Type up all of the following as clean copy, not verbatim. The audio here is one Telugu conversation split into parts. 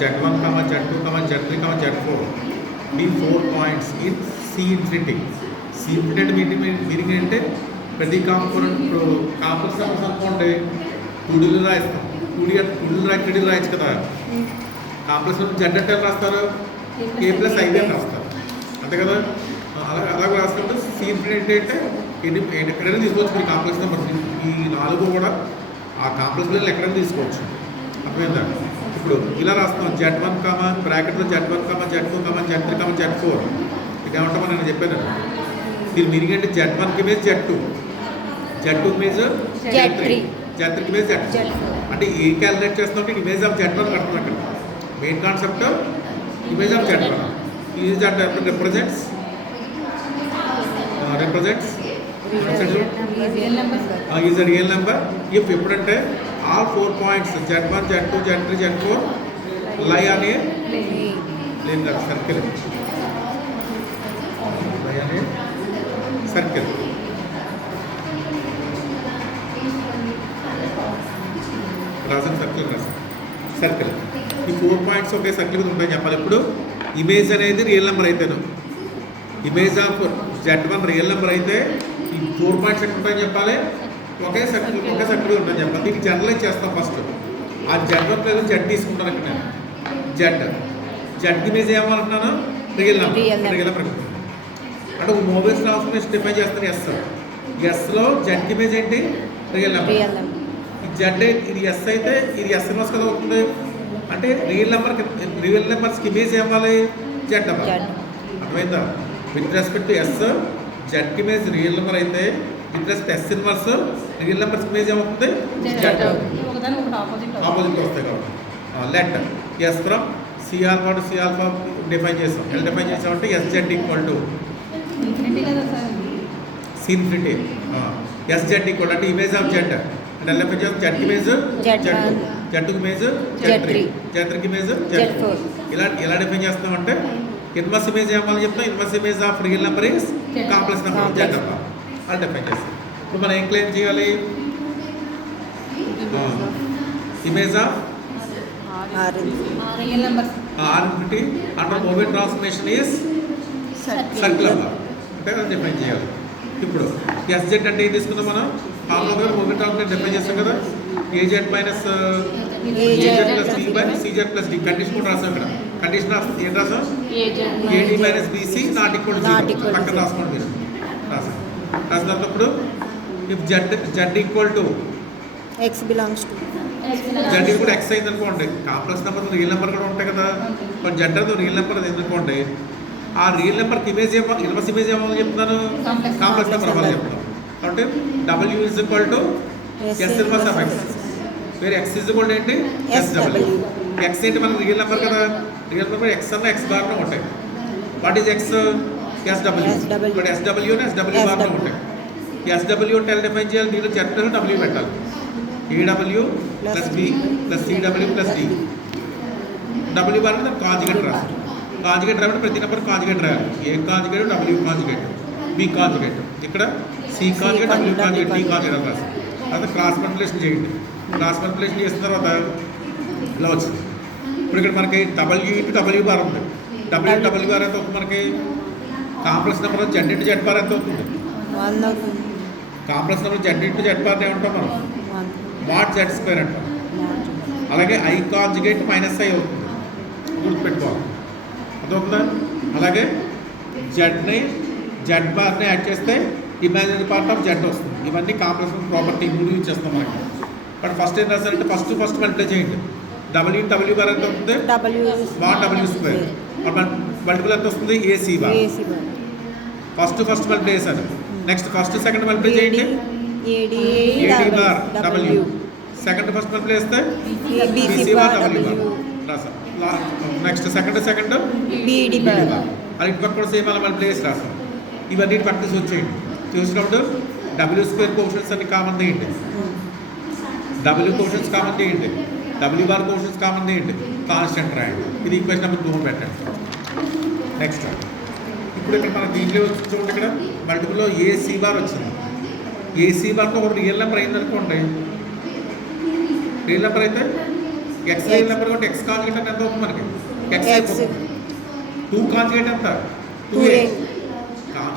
Z1, Z2, Z3, Z4. The 4 points in C infinity. C infinity meaning అంటే ప్రతి కాంపోనెంట్ ఇప్పుడు కాంప్లెక్స్ నెంబర్స్ అనుకోండి 2Dలో రాయిస్తాం. 2D రాయచ్చు కదా. కాంప్లెక్స్ నెంబర్ Z అంటే రాస్తారు K+IB అని రాస్తారు అంతే కదా. అలాగే రాసుకుంటే C infinity అంటే ఎక్కడైనా తీసుకోవచ్చు. మీరు కాంప్లెక్స్ నెంబర్ ఈ 4 కూడా ఆ కాంప్లెక్స్ నెంబర్ ఎక్కడైనా తీసుకోవచ్చు. అర్థమైందా? ఇప్పుడు ఇలా రాస్తున్నాం Z1 బ్రాకెట్లో Z1, Z2, Z3, Z4. ఇక ఏమంటామో నేను చెప్పాను. దీని మీనింగ్ అంటే Z1కి ఇమేజ్ Z2, Z2కి ఇమేజ్ Z3, Z3కి ఇమేజ్ Z4. అంటే ఏ క్యాలిక్యులేట్ చేస్తామంటే ఇమేజ్ ఆఫ్ Z1 కడుతున్నాం అక్కడ. Main concept image of Z1 is that represents is a real number if ఎప్పుడంటే all 4 points Z1, Z2, Z3, Z4 లై అనే లేదు సర్కిల్. లై అనే సర్కిల్. రాసిన సర్కిల్ ఈ 4 points ఒకే సర్కిల్ మీద ఉంటాయని చెప్పాలి. ఇప్పుడు ఇమేజ్ అనేది రియల్ నెంబర్ అయితేను image of Z1 real number అయితే ఈ 4 points ఎక్కడ ఉంటాయని చెప్పాలి. ఒకే సర్కిల్ ఉంటుందని చెప్పాలి. దీనికి జనరలైజ్ చేస్తాం. ఫస్ట్ ఆ Z1 ప్లేస్ Z తీసుకుంటాను. ఇక్కడ నేను జెడ్కి ఇమేజ్ ఏమనుకుంటున్నాను రియల్ నెంబర్ అంటే ఒక మొబైల్ ట్రాన్స్ఫర్మేషన్ డిఫైన్ చేస్తాను. ఎస్లో జెడ్కి ఇమేజ్ ఏంటి రియల్ నెంబర్. ఈ జెడ్ ఇది ఎస్ అయితే ఇది ఎస్ ఇన్వర్స్ కదా అవుతుంది. అంటే రియల్ నెంబర్స్కి ఇమేజ్ ఏమవ్వాలి జెడ్ అవ్వాలి. అర్థమైందా? విత్ రెస్పెక్ట్ టు ఎస్ జెడ్కి ఇమేజ్ రియల్ నెంబర్ అయితే with respect S inverse real numbers image ఏమవుతుంది జెడ్ ఆపోజిట్ వస్తాయి కాబట్టి. Let S from C alpha to C alpha define చేసాం. ఎలా డిఫైన్ చేసామంటే SZ equal to C infinity. SZ equal అంటే ఇమేజ్ ఆఫ్ జెడ్ అంటే ఎలా డిఫైన్ చేస్తాం జెడ్కి ఇమేజ్ Z2, Z2కి ఇమేజ్ Z3, Z3కి ఇమేజ్ Z4. ఇలా డిఫైన్ చేస్తామంటే ఇన్వర్స్ ఇమేజ్ ఏమని చెప్తాం. Inverse image of real number is complex number Z అవ్వాలి. అలా డిఫైన్ చేస్తాం. ఇప్పుడు మనం ఏం క్లెయిమ్ చేయాలి. Image of R infinity under Mobius transformation is circular అంటే అది డిఫైన్ చేయాలి. ఇప్పుడు SZ అంటే ఏం తీసుకుందాం మనం ఫార్ములా Mobius transformation డిఫైన్ చేస్తాం కదా. AZ minus AZ plus B by CZ plus D condition కూడా రాసాం. ఇక్కడ కండిషన్ ఏం రాసాం AD minus BC not equal to 0 పక్కన రాసుకోండి. మీరు రాసినప్పుడు if Z equal to X belongs to Z కూడా ఎక్స్ అయింది అనుకోండి. కాంప్లెక్స్ నెంబర్ రియల్ నెంబర్ కూడా ఉంటాయి కదా. బట్ జెడ్ అది రియల్ నెంబర్ అది ఎందుకోండి. ఆ రియల్ నెంబర్కి ఇమేజ్ ఇన్వర్స్ ఇమేజ్ ఏమని చెప్తున్నాను కాంప్లెక్స్ నెంబర్ అవ్వాలి చెప్తాను. కాబట్టి W is equal to S inverse of X వేరే ఎక్స్ ఈజ్ ఈక్వల్ ఏంటి SW. ఎక్స్ ఏంటి మనకి రియల్ నెంబర్ కదా. రియల్ నెంబర్ ఎక్స్ అన్న ఎక్స్ బార్లో ఉంటాయి. What is X SW. But SW అని SW బార్లో ఉంటాయి. SW అంటే ఎలా డిఫైన్ చేయాలి. దీనిలో జెడ్ ప్లస్ W పెట్టాలి. AW plus B plus CW plus D. W bar మీద కాంజుగేట్ రాయాలి. కాంజుగేట్ రాయాలంటే ప్రతి నెంబర్ కాంజుగేట్ రాయాలి. A conjugate W conjugate B conjugate ఇక్కడ C conjugate W conjugate D conjugate రాసి తర్వాత క్రాస్ మల్టిప్లికేషన్ చేయండి. క్రాస్ మల్టిప్లికేషన్ చేసిన తర్వాత ఇలా వచ్చింది. ఇప్పుడు ఇక్కడ మనకి W బార్ ఉంది. W బార్ ఎంత అవుతుంది మనకి. కాంప్లెక్స్ నెంబర్ Z బార్ ఎంత అవుతుంది. కాంప్లెక్స్ నెంబర్ Z బార్ ఏమంటాం మనం వాట్ Z² అంటాం. అలాగే I కాంజుగేట్ మైనస్ I అవుతుంది. గుర్తుపెట్టుకోవాలి. అదవుతుందా. అలాగే Z బార్ని యాడ్ చేస్తే ఇమాజినరీ పార్ట్ ఆఫ్ Z వస్తుంది. ఇవన్నీ కాంప్లెక్స్ ప్రాపర్టీ మూడు యూజ్ చేస్తాం మనకి. బట్ ఫస్ట్ ఏం రాసారంటే ఫస్ట్ మల్టిప్లై చేయండి. W బార్ ఎంత అవుతుంది వాట్ W². మల్టిపుల్ ఎంత వస్తుంది AC బార్. ఫస్ట్ మల్టిప్లై చేశారు. నెక్స్ట్ సెకండ్ మల్టిప్లై చేయండి AD bar W. Second first multiply చేస్తే BC బార్ W బార్ రాసాం. Next second BD bar. అది ఇటు పక్క కూడా సేమ్ అలా మల్టిప్లై చేసి రాసాం. ఇవన్నీ ప్రాక్టీస్ వచ్చేయండి. చూసినప్పుడు W² కోషన్స్ అన్ని కామన్ చేయండి. W కోషన్స్ కామన్ చేయండి. W బార్ కోషన్స్ కామన్ చేయండి. కాన్స్టెంట్ రాయండి. ఇది ఈక్వేషన్ నెంబర్ 2 పెట్టండి. నెక్స్ట్ ఇప్పుడు ఇక్కడ మన దీంట్లో చూడండి. ఇక్కడ మల్టిపుల్లో AC బార్ వచ్చింది. AC బార్తో ఒక రియల్ నెంబర్ అయిందనుకోండి. రియల్ నెంబర్ అయితే ఎక్స్ రియల్ నెంబర్ కాబట్టి ఎక్స్ కాంజుగేట్ అంటే ఎంత అవుతుంది మనకి ఎక్స్ X. 2 కాంజుగేట్ ఎంత 2A.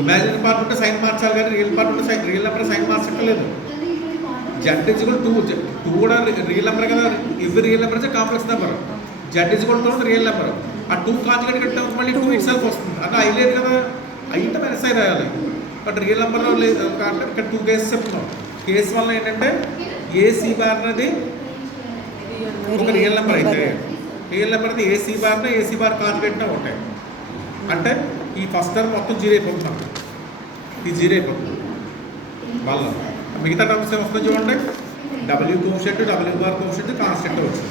ఇమాజినరీ పార్ట్ ఉంటే సైన్ మార్చాలి కానీ రియల్ పార్ట్ ఉంటే రియల్ నెంబర్ సైన్ మార్చట్లేదు. జెడ్ ఇజ్ ఈక్వల్ 2 కూడా రియల్ నెంబర్ కదా, ఇవి రియల్ నెంబర్ అయితే complex number. Z is equal 2 real number. ఆ 2 కాంజుగేట్ కట్టే మళ్ళీ 2 ఇట్ సెల్ఫ్ వస్తుంది. అంటే అయి లేదు కదా, అయ్యింటే మైనస్ అయి రాయాలి. బట్ రియల్ నెంబర్లో లేదు కాబట్టి ఇక్కడ 2 కేసెస్ చెప్తున్నాం. కేసు వల్ల ఏంటంటే ఏసీ బార్ అనేది ఒక రియల్ నెంబర్ అయితే రియల్ నెంబర్ అయితే ఏసీ బార్ కాంజుగేట్నే ఉంటాయి. అంటే ఈ ఫస్ట్ టర్మ్ మొత్తం జీరో అయిపోతున్నాం, ఇది జీరో అయిపోతుంది. వాళ్ళ మిగతా టర్మ్స్ ఏమొస్తుంది చూడండి, W quotient W bar quotient constant వచ్చింది.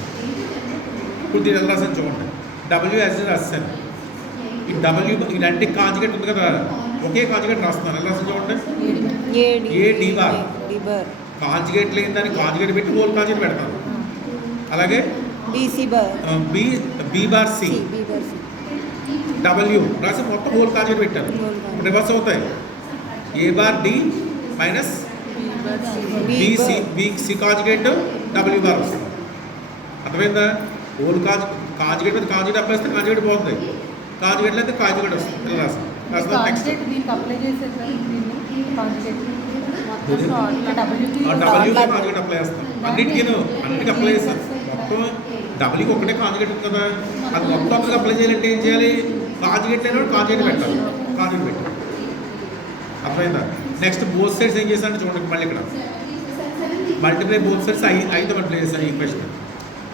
ఇప్పుడు దీని ఎలా రాసాను చూడండి, డబ్ల్యూ యాజ్ రాశాను. ఈ డబ్ల్యూ ఇలాంటి కాంజుగేట్ ఉంది కదా, ఒకే కాంజుగేట్ రాస్తున్నాను. ఎలా రాసాను చూడండి, ఏ డి బార్ కాంజుగేట్ లేని దాన్ని కాంజుగేట్ పెట్టి హోల్ కాంజుగేట్ పెడతాను. అలాగే BC bar B bar C W రాసి మొత్తం హోల్ కాంజుగేట్ పెట్టాను. ఇప్పుడు రివర్స్ అవుతాయి, A bar D minus B conjugate W bar వస్తుంది. అర్థమైందా? హోల్ కాంజుగేట్ మీద కాంజుగేట్ అప్లై చేస్తే కాంజుగేట్ పోతుంది, కాంజుగేట్ అయితే కాంజుగేట్ వస్తుంది. ఇలా రాస్తాం. నెక్స్ట్ డబ్ల్యూకి కాంజుగేట్ అప్లై చేస్తాం. అన్నిటికీ అప్లై చేస్తాం. మొత్తం డబ్ల్యూకి ఒకటే కాంజుగేట్ ఉంది కదా, అది మొత్తం అందరికి అప్లై చేయాలంటే ఏం చేయాలి, కాంజుగేట్ లేని కాంజుగేట్ పెట్టాలి, కాంజుగేట్ పెట్టాలి. అర్థమైందా? నెక్స్ట్ బోత్ సైడ్స్ ఏం చేశాను చూడండి, మళ్ళీ ఇక్కడ మల్టిప్లై బోత్ సైడ్స్ అయితే మల్టిప్లై చేస్తాను. ఈ క్వశ్చన్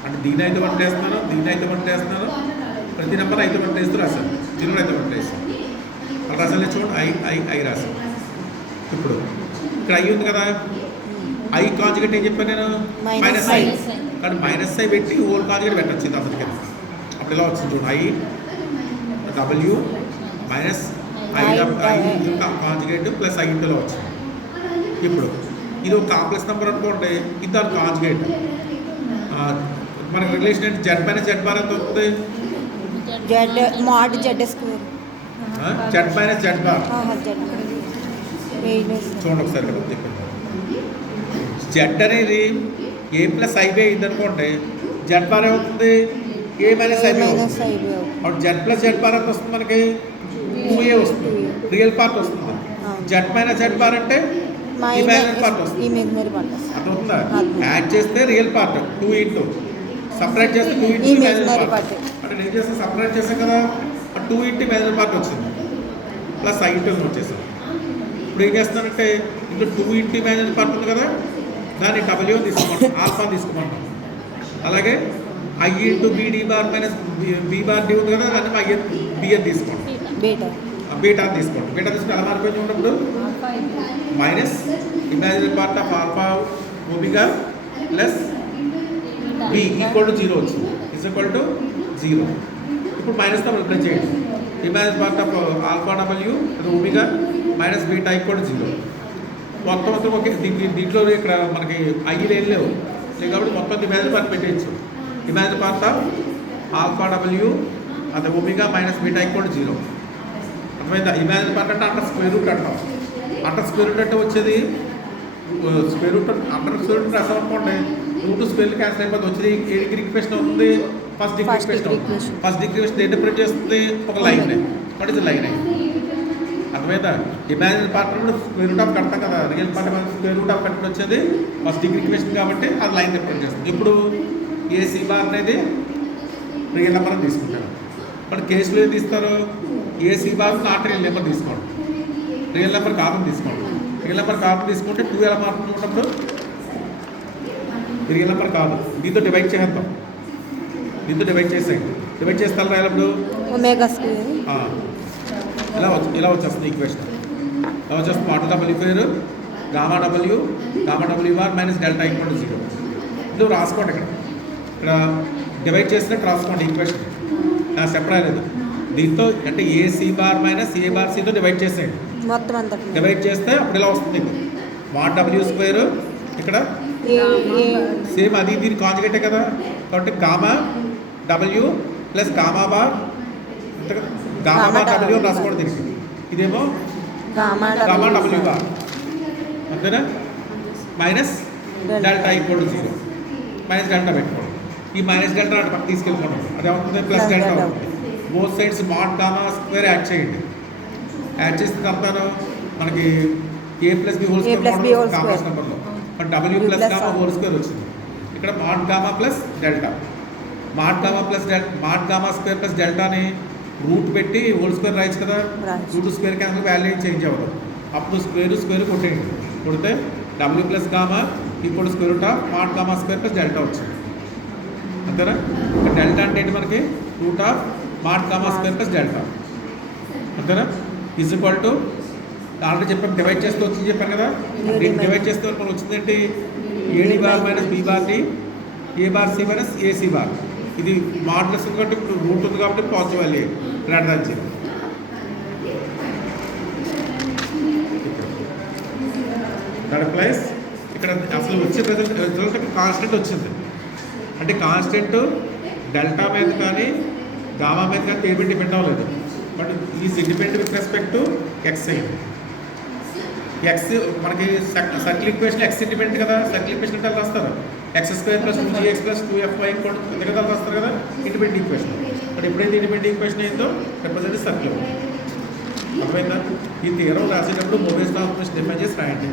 అంటే దీని అయితే మల్టిప్లై చేస్తున్నాను, దీన్ని అయితే మల్టిప్లై చేస్తున్నాను, ప్రతి నెంబర్ అయితే మల్టిప్లై చేస్తూ రాశాను, దీని కూడా అయితే మల్టిప్లై చేస్తాను. అలా రాసాను చూడండి, ఐ రాశాను. ఇప్పుడు ఇక్కడ ఐ ఉంది కదా, ఐ కాంజుగేట్ ఏం చెప్పాను నేను, మైనస్ ఐ. కానీ మైనస్ ఐ పెట్టి హోల్ కాంజుగేట్ పెట్టొచ్చింది అతనికి. అప్పుడు ఎలా వచ్చింది చూడండి, I W minus I conjugate plus I ఇంటలో వచ్చింది. ఇప్పుడు ఇది ఒక కాంప్లెక్స్ నెంబర్ అనుకోండి, ఇది దాని కాంజుగేట్. మనకి రిలేషన్ ఏంటి, జెడ్ మైనస్ జెడ్ బార్ ఎంత వస్తుంది, జెడ్ మైనస్ జెడ్ బార్. చూడండి ఒకసారి ఇక్కడ చెప్పండి, జెడ్ అనేది ఏ ప్లస్ ఐబీ అయింది అనుకోండి, జెడ్ బార్ ఏమవుతుంది, ఏ మైనస్ ఐబీ అవుతుంది. అప్పుడు జెడ్ ప్లస్ జెడ్ బార్ ఎంత వస్తుంది మనకి, 2A వస్తుంది, రియల్ పార్ట్ వస్తుంది. జెడ్ మైనస్ జెడ్ బార్ అంటే ఇమాజినరీ పార్ట్ వస్తుంది. అర్థమవుతుందా? యాడ్ చేస్తే రియల్ పార్ట్ 2 ఇంటూ, సపరేట్ చేస్తే 2 ఇంటూ ఇమాజినరీ పార్ట్. అంటే నేను చేస్తే సపరేట్ చేస్తాం కదా, 2 ఇంటూ ఇమాజినరీ పార్ట్ వచ్చింది, ప్లస్ ఐ ఇంటూ వచ్చేసాం. ఇప్పుడు ఏం చేస్తానంటే ఇంట్లో 2 ఇంటూ ఇమాజినరీ పార్ట్ ఉంది కదా, దాన్ని డబ్ల్యూ తీసుకోమంటాం, ఆల్ఫా తీసుకోమంటాం. అలాగే i into BD bar minus B bar D ఉంది కదా, దాన్ని బిఎన్ తీసుకోండి, బీటా తీసుకోండి. బీటా తీసుకుంటే ఎలా మారిపోయింది ఉన్నప్పుడు, minus imaginary part of alpha ఓబిగా ప్లస్ బి ఈక్వల్ టు 0 వచ్చింది, ఇస్ ఈక్వల్ టు 0. ఇప్పుడు మైనస్తో రిప్లేస్ చేయండి, imaginary part of alpha W ఓబిగా మైనస్ బీటా ఈక్వల్ టు 0. మొత్తం ఒకే దీంట్లో ఇక్కడ మనకి ఐలు ఏం లేవు కాబట్టి మొత్తం ఇమాజినరీ పార్ట్ పెట్టేయచ్చు. Imaginary part of alpha W అది ఓబిగా మైనస్ బీటా ఈక్వల్ టు 0. అర్థమైందా? ఇమాజినరీ పార్ట్ అంటే అండర్ స్క్వేర్ రూట్ అంటాం. అండర్ స్క్వేర్ రూట్ అంటే వచ్చేది square root, under square root రాసాం అనుకోండి, రూట్ స్క్వేర్ క్యాన్సిల్ అయిపోతుంది, వచ్చేది ఏ డిగ్రీ ఈక్వేషన్ అవుతుంది, ఫస్ట్ డిగ్రీ ఈక్వేషన్ అవుతుంది. ఫస్ట్ డిగ్రీ ఈక్వేషన్ ఏం డిఫరెంట్ చేస్తుంది, ఒక లైన్, వాట్ ఇస్ లైన్. అర్థమైందా? ఇమాజినరీ పార్ట్ కూడా స్క్వేర్ రూట్ ఆఫ్ కడతాం కదా, real part square root of కట్టడం వచ్చేది ఫస్ట్ డిగ్రీ ఈక్వేషన్ కాబట్టి అది లైన్ డిఫరెంట్ చేస్తుంది. ఇప్పుడు ఏసీ బార్ అనేది రియల్ నెంబర్ అని తీసుకుంటారు. బట్ కేసులో ఏం తీస్తారు, AC bar not real number తీసుకోండి, రియల్ నెంబర్ కాదని తీసుకోండి. రియల్ నెంబర్ కాదని తీసుకుంటే 2 ఎలా మారుతున్నప్పుడు రియల్ నెంబర్ కాదు, దీంతో డివైడ్ చేసేద్దాం, దీంతో డివైడ్ చేసేయండి. డివైడ్ చేస్తారు రాయాలప్పుడు ఇలా వచ్చేస్తుంది ఈక్వేషన్. ఇలా వచ్చేస్తుంది వాటర్ డబ్ల్యూ పేరు gamma W bar minus delta equal to 0. ఇది రాసుకోండి, ఇక్కడ డివైడ్ చేసినట్టు రాసుకోండి ఈక్వేషన్, సెపరేట్ లేదు. దీంతో అంటే AC bar minus A bar సితో డివైడ్ చేసేయండి, మొత్తం అంతా డివైడ్ చేస్తే అప్పుడు ఇలా వస్తుంది, వాట్ డబ్ల్యూ స్క్వేర్ ఇక్కడ సేమ్ అది దీని కాంజుగేటే కదా, కాబట్టి gamma W plus gamma bar W రాసుకోండి దీనికి. ఇదేమో గామా డబ్ల్యూ బార్ అంతేనా, minus delta equal to 0, minus delta పెట్టుకోండి. ఈ మైనస్ డెల్టా అటు పక్క తీసుకెళ్ళిపోవడం అది అవుతుంది ప్లస్ Plus డెల్టా delta అవుతుంది. Both sides mod gamma square add చేయండి. యాడ్ చేసిన తర్వాత మనకి A plus B whole A plus B whole square complex square. నెంబర్లో but W W plus plus gamma R. Whole square వచ్చింది. ఇక్కడ mod gamma plus delta mod gamma square plus డెల్టాని రూట్ పెట్టి హోల్ స్క్వేర్ రాయొచ్చు కదా. రాయొచ్చు. Root square cancel value change అవ్వదు. అప్పుడు స్క్వేర్ కొట్టేయండి. కొడితే డబ్ల్యూ ప్లస్ గామా ఇప్పుడు square root of mod gamma square plus delta వచ్చింది. అంతేనా? డెల్టా అంటే ఏంటి మనకి root of mod gamma square plus delta. అంతేనా? ఈజ్ ఈక్వల్ టు ఆల్రెడీ చెప్పాం డివైడ్ చేస్తూ వచ్చింది చెప్పాను కదా. డివైడ్ చేస్తే మనకు వచ్చిందేంటి AD bar minus B bar D A bar C minus AC bar. ఇది మాడ్యులస్ ఉంది కాబట్టి ఇప్పుడు రూట్ ఉంది కాబట్టి positive value greater than zero. That applies. ఇక్కడ అసలు వచ్చే రిజల్ట్ కాన్స్టెంట్ వచ్చింది అంటే కాన్స్టెంట్ డెల్టా మీద కానీ గామా మీద కానీ ఏమీ డిపెండ్ అవ్వలేదు. But is independent with respect to X అయింది. ఎక్స్ మనకి సర్కిల్ ఈక్వేషన్ ఎక్స్ ఇండిపెండెంట్ కదా. సర్కిల్ ఈక్వేషన్ అంటే అలా రాస్తారు X square plus 2gx plus 2fy కదా రాస్తారు కదా ఇండిపెండెంట్ ఈక్వేషన్. బట్ ఎప్పుడైతే ఇండిపెండెంట్ ఈక్వేషన్ అయిందో రిప్రజెంట్ సర్కిల్. అర్థమైందా? ఈ థియరం రాసేటప్పుడు మోడల్స్ ట్రాన్స్ఫర్మేషన్ డిఫైన్ చేసి రాయండి.